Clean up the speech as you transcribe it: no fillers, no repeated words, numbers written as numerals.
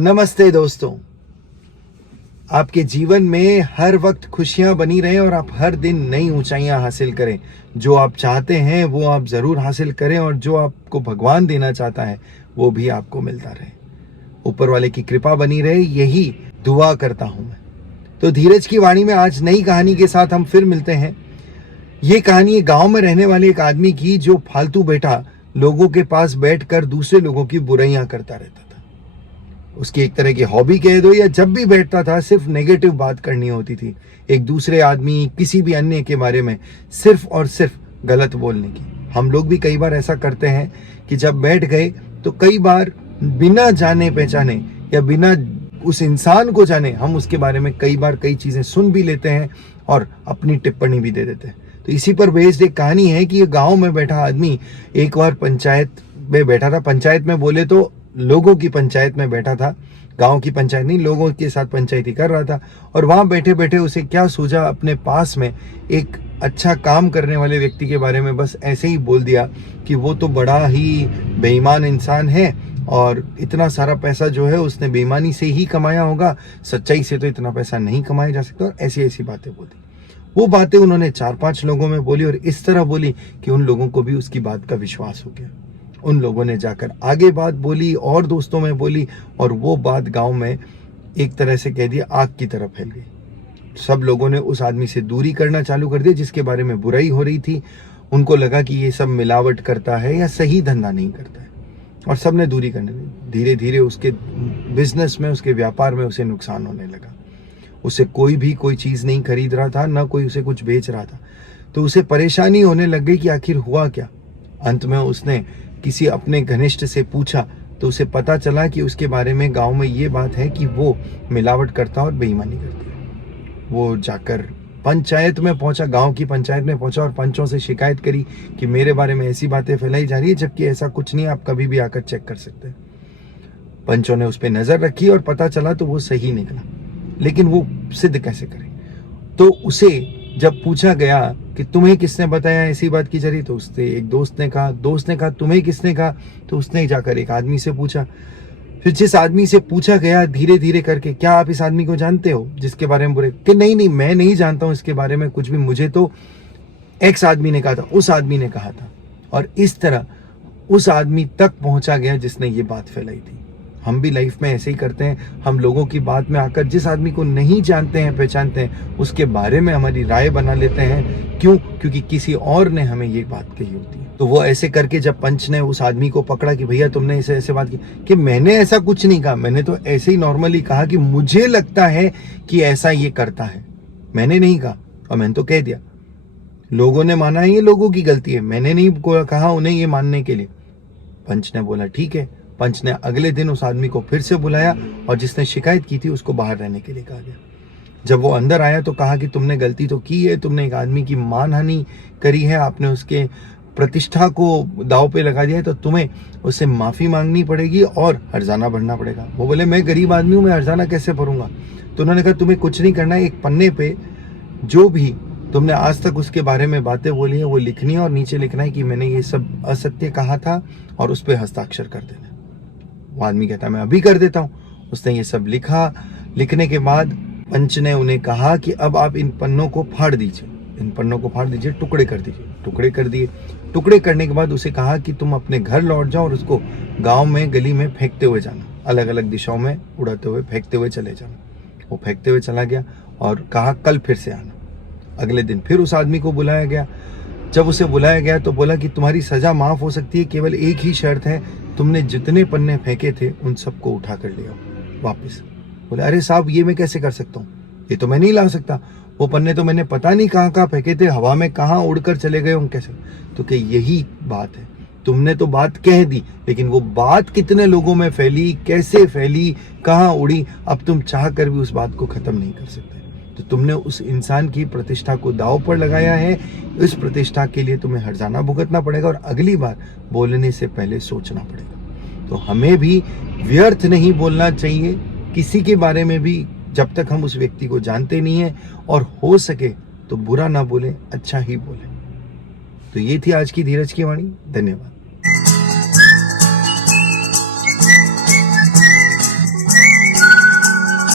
नमस्ते दोस्तों, आपके जीवन में हर वक्त खुशियां बनी रहें और आप हर दिन नई ऊंचाइयां हासिल करें। जो आप चाहते हैं वो आप जरूर हासिल करें और जो आपको भगवान देना चाहता है वो भी आपको मिलता रहे। ऊपर वाले की कृपा बनी रहे, यही दुआ करता हूं मैं। तो धीरज की वाणी में आज नई कहानी के साथ हम फिर मिलते हैं। ये कहानी गांव में रहने वाले एक आदमी की जो फालतू बैठा लोगों के पास बैठकर दूसरे लोगों की बुराइयां करता रहता था। उसकी एक तरह की हॉबी कह दो, या जब भी बैठता था सिर्फ नेगेटिव बात करनी होती थी, एक दूसरे आदमी किसी भी अन्य के बारे में सिर्फ और सिर्फ गलत बोलने की। हम लोग भी कई बार ऐसा करते हैं कि जब बैठ गए तो कई बार बिना जाने पहचाने या बिना उस इंसान को जाने हम उसके बारे में कई बार कई चीजें सुन भी लेते हैं और अपनी टिप्पणी भी दे देते हैं। तो इसी पर बेस्ड एक कहानी है कि ये गांव में बैठा आदमी एक बार पंचायत में बैठा था। पंचायत में बोले तो लोगों की पंचायत में बैठा था, गांव की पंचायत नहीं, लोगों के साथ पंचायती कर रहा था। और वहां बैठे बैठे उसे क्या सूझा, अपने पास में एक अच्छा काम करने वाले व्यक्ति के बारे में बस ऐसे ही बोल दिया कि वो तो बड़ा ही बेईमान इंसान है और इतना सारा पैसा जो है उसने बेईमानी से ही कमाया होगा, सच्चाई से तो इतना पैसा नहीं कमाया जा सकता। और ऐसी ऐसी बातें बोली। वो बातें उन्होंने 4-5 लोगों में बोली और इस तरह बोली कि उन लोगों को भी उसकी बात का विश्वास हो गया। उन लोगों ने जाकर आगे बात बोली और दोस्तों में बोली और वो बात गांव में एक तरह से कह दिया आग की तरह फैल गई। सब लोगों ने उस आदमी से दूरी करना चालू कर दिया जिसके बारे में बुराई हो रही थी। उनको लगा कि ये सब मिलावट करता है या सही धंधा नहीं करता है और सबने दूरी करने लगी। धीरे धीरे उसके बिजनेस में, उसके व्यापार में उसे नुकसान होने लगा। उसे कोई भी कोई चीज नहीं खरीद रहा था, ना कोई उसे कुछ बेच रहा था। तो उसे परेशानी होने लग गई कि आखिर हुआ क्या। अंत में उसने किसी अपने घनिष्ठ से पूछा तो उसे पता चला कि उसके बारे में गांव में ये बात है कि वो मिलावट करता और बेईमानी करता है। वो जाकर पंचायत में पहुंचा, गांव की पंचायत में पहुंचा और पंचों से शिकायत करी कि मेरे बारे में ऐसी बातें फैलाई जा रही है, जबकि ऐसा कुछ नहीं है, आप कभी भी आकर चेक कर सकते हैं। पंचों ने उस पर नजर रखी और पता चला तो वो सही निकला, लेकिन वो सिद्ध कैसे करे। तो उसे जब पूछा गया कि तुम्हें किसने बताया ऐसी बात की जा रही, तो उससे एक दोस्त ने कहा तुम्हें किसने कहा, तो उसने जाकर एक आदमी से पूछा। फिर जिस आदमी से पूछा गया धीरे धीरे करके, क्या आप इस आदमी को जानते हो जिसके बारे में बुरे, कि नहीं मैं नहीं जानता हूं इसके बारे में कुछ भी, मुझे तो एक्स आदमी ने कहा था, उस आदमी ने कहा था। और इस तरह उस आदमी तक पहुंचा गया जिसने ये बात फैलाई थी। हम भी लाइफ में ऐसे ही करते हैं, हम लोगों की बात में आकर जिस आदमी को नहीं जानते हैं पहचानते हैं उसके बारे में हमारी राय बना लेते हैं। क्यों? क्योंकि किसी और ने हमें ये बात कही होती है। तो वो ऐसे करके जब पंच ने उस आदमी को पकड़ा कि भैया तुमने ऐसे ऐसे बात की, कि मैंने ऐसा कुछ नहीं कहा, मैंने तो ऐसे ही नॉर्मली कहा कि मुझे लगता है कि ऐसा ये करता है, मैंने नहीं कहा। और मैंने तो कह दिया, लोगों ने माना है, ये लोगों की गलती है, मैंने नहीं कहा उन्हें ये मानने के लिए। पंच ने बोला ठीक है। पंच ने अगले दिन उस आदमी को फिर से बुलाया और जिसने शिकायत की थी उसको बाहर रहने के लिए कहा गया। जब वो अंदर आया तो कहा कि तुमने गलती तो की है, तुमने एक आदमी की मानहानि करी है, आपने उसके प्रतिष्ठा को दांव पे लगा दिया है, तो तुम्हें उससे माफी मांगनी पड़ेगी और हर्जाना भरना पड़ेगा। वो बोले मैं गरीब आदमी हूं, मैं हर्जाना कैसे भरूंगा। तो उन्होंने कहा तुम्हें कुछ नहीं करना है, एक पन्ने पे जो भी तुमने आज तक उसके बारे में बातें बोली है वो लिखनी है और नीचे लिखना है कि मैंने ये सब असत्य कहा था और उस पर हस्ताक्षर कर देना। वो आदमी कहता मैं अभी कर देता हूँ। उसने ये सब लिखा। लिखने के बाद पंच ने उन्हें कहा कि अब आप इन पन्नों को फाड़ दीजिए, इन पन्नों को फाड़ दीजिए, टुकड़े कर दीजिए। टुकड़े कर दिए। टुकड़े करने के बाद उसे कहा कि तुम अपने घर लौट जाओ और उसको गांव में गली में फेंकते हुए जाना, अलग अलग दिशाओं में उड़ाते हुए फेंकते हुए चले जाना। वो फेंकते हुए चला गया और कहा कल फिर से आना। अगले दिन फिर उस आदमी को बुलाया गया। जब उसे बुलाया गया तो बोला कि तुम्हारी सजा माफ हो सकती है, केवल एक ही शर्त है, तुमने जितने पन्ने फेंके थे उन सबको उठा कर ले आओ वापस। बोले अरे साहब ये मैं कैसे कर सकता हूँ, ये तो मैं नहीं ला सकता, वो पन्ने तो मैंने पता नहीं कहाँ कहाँ फेंके थे, हवा में कहाँ उड़कर चले गए, कैसे। तो क्या यही बात है, तुमने तो बात कह दी लेकिन वो बात कितने लोगों में फैली, कैसे फैली, कहाँ उड़ी, अब तुम चाह कर भी उस बात को खत्म नहीं कर सकते। तो तुमने उस इंसान की प्रतिष्ठा को दांव पर लगाया है, इस प्रतिष्ठा के लिए तुम्हें हर्जाना भुगतना पड़ेगा और अगली बार बोलने से पहले सोचना पड़ेगा। तो हमें भी व्यर्थ नहीं बोलना चाहिए किसी के बारे में भी, जब तक हम उस व्यक्ति को जानते नहीं है, और हो सके तो बुरा ना बोले, अच्छा ही बोले। तो ये थी आज की धीरज की वाणी। धन्यवाद।